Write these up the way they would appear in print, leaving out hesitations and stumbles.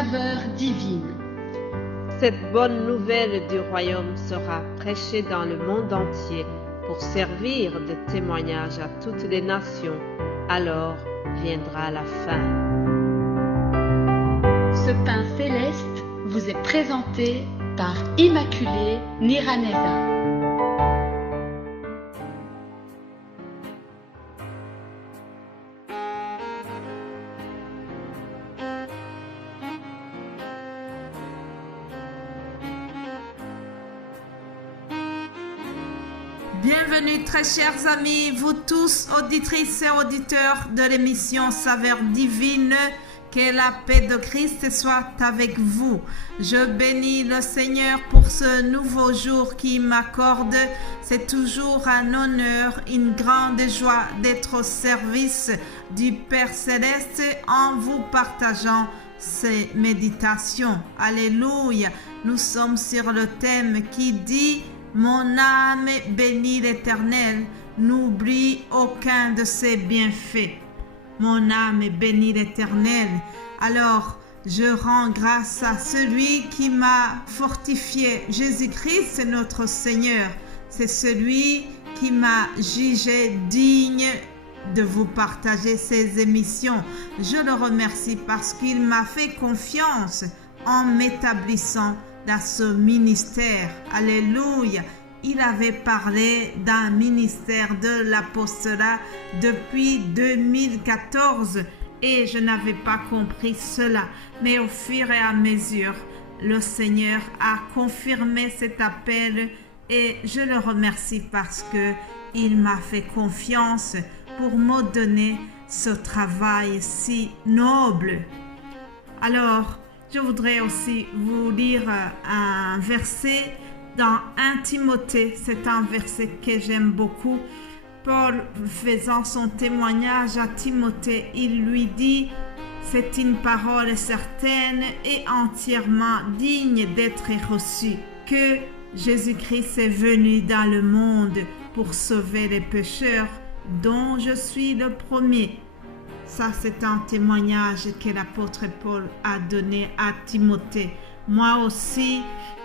saveur divine. Cette bonne nouvelle du royaume sera prêchée dans le monde entier pour servir de témoignage à toutes les nations. Alors viendra la fin. Ce pain céleste vous est présenté par Immaculée Niraneza. Bienvenue très chers amis, vous tous auditrices et auditeurs de l'émission Saveur Divine. Que la paix de Christ soit avec vous. Je bénis le Seigneur pour ce nouveau jour qu'il m'accorde. C'est toujours un honneur, une grande joie d'être au service du Père Céleste en vous partageant ces méditations. Alléluia. Nous sommes sur le thème qui dit « Mon âme bénit l'Éternel, n'oublie aucun de ses bienfaits. » Mon âme bénit l'Éternel. Alors, je rends grâce à celui qui m'a fortifié. Jésus-Christ, c'est notre Seigneur. C'est celui qui m'a jugé digne de vous partager ces émissions. Je le remercie parce qu'il m'a fait confiance en m'établissant dans ce ministère. Alléluia. Il avait parlé d'un ministère de l'apostolat depuis 2014 et je n'avais pas compris cela. Mais au fur et à mesure, le Seigneur a confirmé cet appel et je le remercie parce que il m'a fait confiance pour me donner ce travail si noble. Alors, je voudrais aussi vous lire un verset dans 1 Timothée, c'est un verset que j'aime beaucoup. Paul, faisant son témoignage à Timothée, il lui dit « C'est une parole certaine et entièrement digne d'être reçue, que Jésus-Christ est venu dans le monde pour sauver les pécheurs, dont je suis le premier. » Ça, c'est un témoignage que l'apôtre Paul a donné à Timothée. Moi aussi,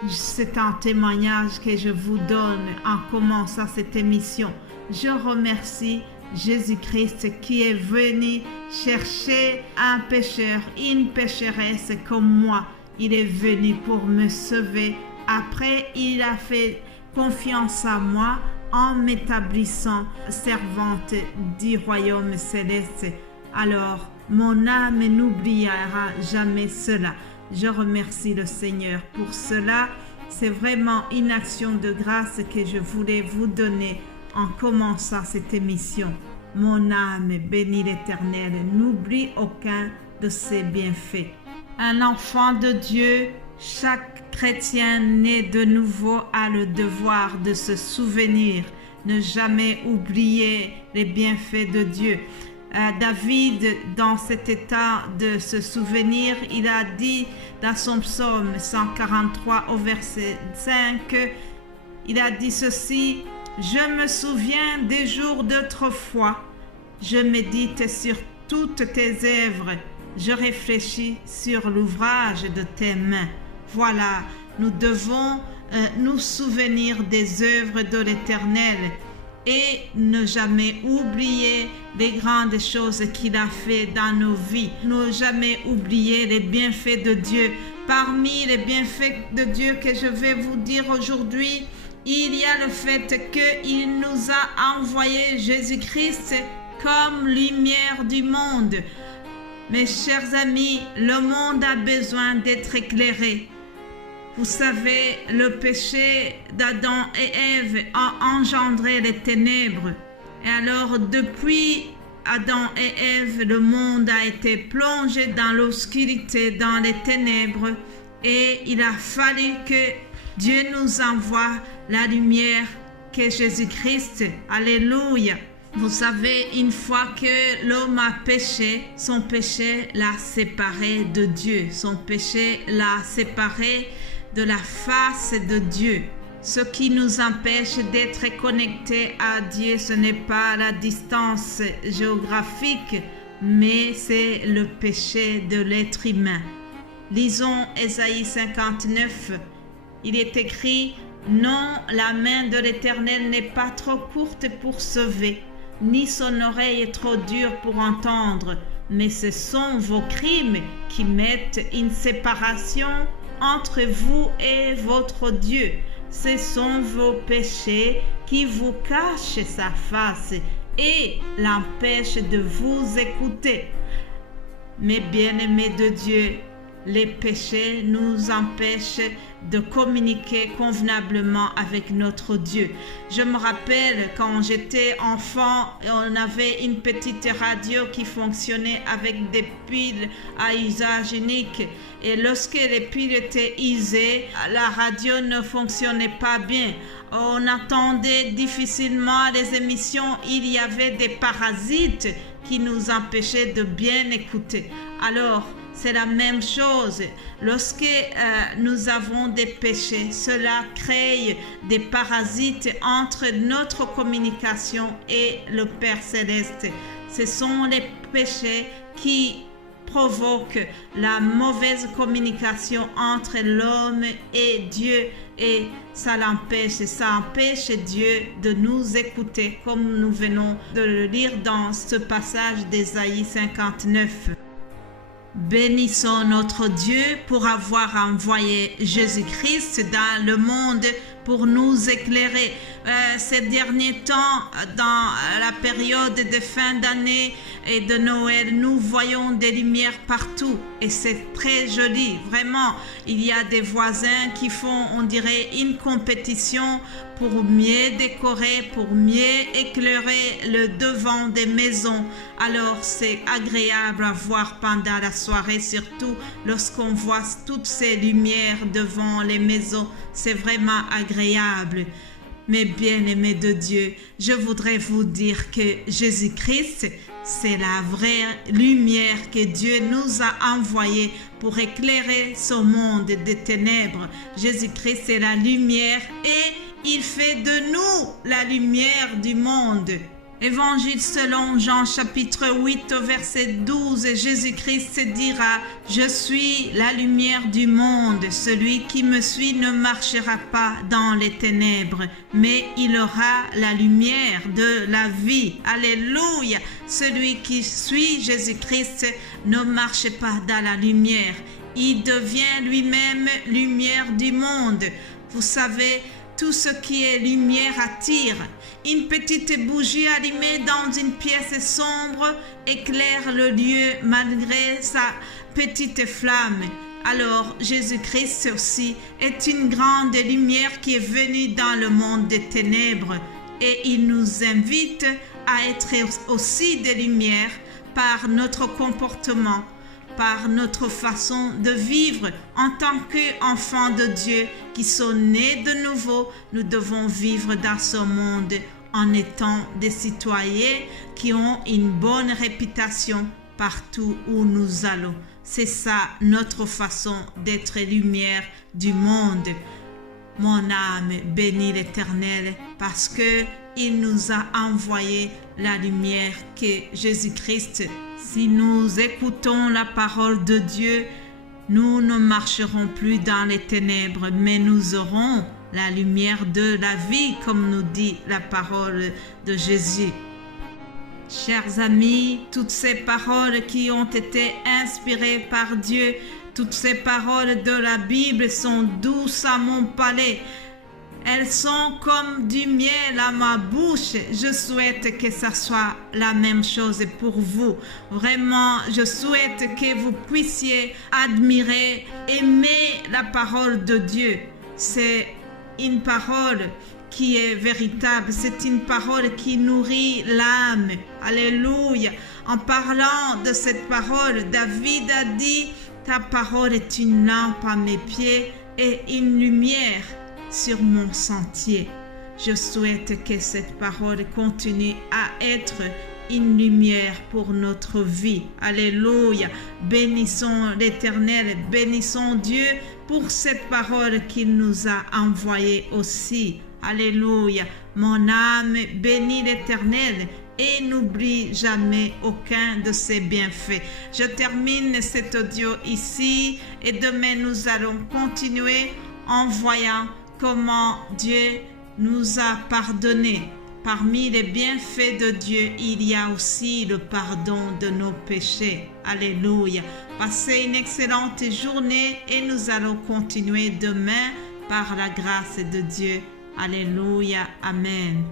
c'est un témoignage que je vous donne en commençant cette émission. Je remercie Jésus-Christ qui est venu chercher un pécheur, une pécheresse comme moi. Il est venu pour me sauver. Après, il a fait confiance à moi en m'établissant servante du royaume céleste. Alors, mon âme n'oubliera jamais cela. Je remercie le Seigneur pour cela. C'est vraiment une action de grâce que je voulais vous donner en commençant cette émission. Mon âme bénit l'Éternel, n'oublie aucun de ses bienfaits. Un enfant de Dieu, chaque chrétien né de nouveau a le devoir de se souvenir, ne jamais oublier les bienfaits de Dieu. David, dans cet état de se souvenir, il a dit dans son psaume 143 au verset 5, il a dit ceci: « Je me souviens des jours d'autrefois, je médite sur toutes tes œuvres, je réfléchis sur l'ouvrage de tes mains. » Voilà, nous devons nous souvenir des œuvres de l'Éternel et ne jamais oublier les grandes choses qu'il a fait dans nos vies. Ne jamais oublier les bienfaits de Dieu. Parmi les bienfaits de Dieu que je vais vous dire aujourd'hui, il y a le fait qu'il nous a envoyé Jésus-Christ comme lumière du monde. Mes chers amis, le monde a besoin d'être éclairé. Vous savez, le péché d'Adam et Ève a engendré les ténèbres. Et alors, depuis Adam et Ève, le monde a été plongé dans l'obscurité, dans les ténèbres. Et il a fallu que Dieu nous envoie la lumière qu'est Jésus-Christ. Alléluia. Vous savez, une fois que l'homme a péché, son péché l'a séparé de Dieu. Son péché l'a séparé de la face de Dieu. Ce qui nous empêche d'être connectés à Dieu, ce n'est pas la distance géographique, mais c'est le péché de l'être humain. Lisons Ésaïe 59. Il est écrit: non, la main de l'Éternel n'est pas trop courte pour sauver, ni son oreille trop dure pour entendre, mais ce sont vos crimes qui mettent une séparation entre vous et votre Dieu. Ce sont vos péchés qui vous cachent sa face et l'empêchent de vous écouter. Mes bien-aimés de Dieu, les péchés nous empêchent de communiquer convenablement avec notre Dieu. Je me rappelle quand j'étais enfant, on avait une petite radio qui fonctionnait avec des piles à usage unique. Et lorsque les piles étaient usées, la radio ne fonctionnait pas bien. On entendait difficilement les émissions. Il y avait des parasites qui nous empêchaient de bien écouter. Alors, c'est la même chose. Lorsque nous avons des péchés, cela crée des parasites entre notre communication et le Père Céleste. Ce sont les péchés qui provoquent la mauvaise communication entre l'homme et Dieu, et ça empêche Dieu de nous écouter, comme nous venons de le lire dans ce passage d'Ésaïe 59. Bénissons notre Dieu pour avoir envoyé Jésus-Christ dans le monde pour nous éclairer. Ces derniers temps, dans la période de fin d'année et de Noël, nous voyons des lumières partout et c'est très joli. Vraiment, il y a des voisins qui font, on dirait, une compétition pour mieux décorer, pour mieux éclairer le devant des maisons. Alors, c'est agréable à voir pendant la soirée, surtout lorsqu'on voit toutes ces lumières devant les maisons. C'est vraiment agréable. Mes bien-aimés de Dieu, je voudrais vous dire que Jésus-Christ, c'est la vraie lumière que Dieu nous a envoyée pour éclairer ce monde des ténèbres. Jésus-Christ est la lumière et il fait de nous la lumière du monde. Évangile selon Jean chapitre 8 au verset 12, Jésus-Christ dira: je suis la lumière du monde. Celui qui me suit ne marchera pas dans les ténèbres, mais il aura la lumière de la vie. Alléluia! Celui qui suit Jésus-Christ ne marche pas dans la lumière. Il devient lui-même lumière du monde. Vous savez, tout ce qui est lumière attire. Une petite bougie allumée dans une pièce sombre éclaire le lieu malgré sa petite flamme. Alors Jésus-Christ aussi est une grande lumière qui est venue dans le monde des ténèbres et il nous invite à être aussi des lumières par notre comportement, par notre façon de vivre en tant qu'enfants de Dieu qui sont nés de nouveau. Nous devons vivre dans ce monde en étant des citoyens qui ont une bonne réputation partout où nous allons. C'est ça notre façon d'être lumière du monde. Mon âme bénit l'Éternel parce que il nous a envoyé la lumière que Jésus-Christ. Si nous écoutons la parole de Dieu, nous ne marcherons plus dans les ténèbres, mais nous aurons la lumière de la vie, comme nous dit la parole de Jésus. Chers amis, toutes ces paroles qui ont été inspirées par Dieu, toutes ces paroles de la Bible sont douces à mon palais. Elles sont comme du miel à ma bouche. Je souhaite que ça soit la même chose pour vous. Vraiment, je souhaite que vous puissiez admirer, aimer la parole de Dieu. C'est une parole qui est véritable. C'est une parole qui nourrit l'âme. Alléluia. En parlant de cette parole, David a dit: ta parole est une lampe à mes pieds et une lumière sur mon sentier. Je souhaite que cette parole continue à être une lumière pour notre vie. Alléluia. Bénissons l'Éternel, bénissons Dieu pour cette parole qu'il nous a envoyée aussi. Alléluia. Mon âme bénit l'Éternel et n'oublie jamais aucun de ses bienfaits. Je termine cet audio ici et demain nous allons continuer en voyant comment Dieu nous a pardonné. Parmi les bienfaits de Dieu, il y a aussi le pardon de nos péchés. Alléluia. Passez une excellente journée et nous allons continuer demain par la grâce de Dieu. Alléluia. Amen.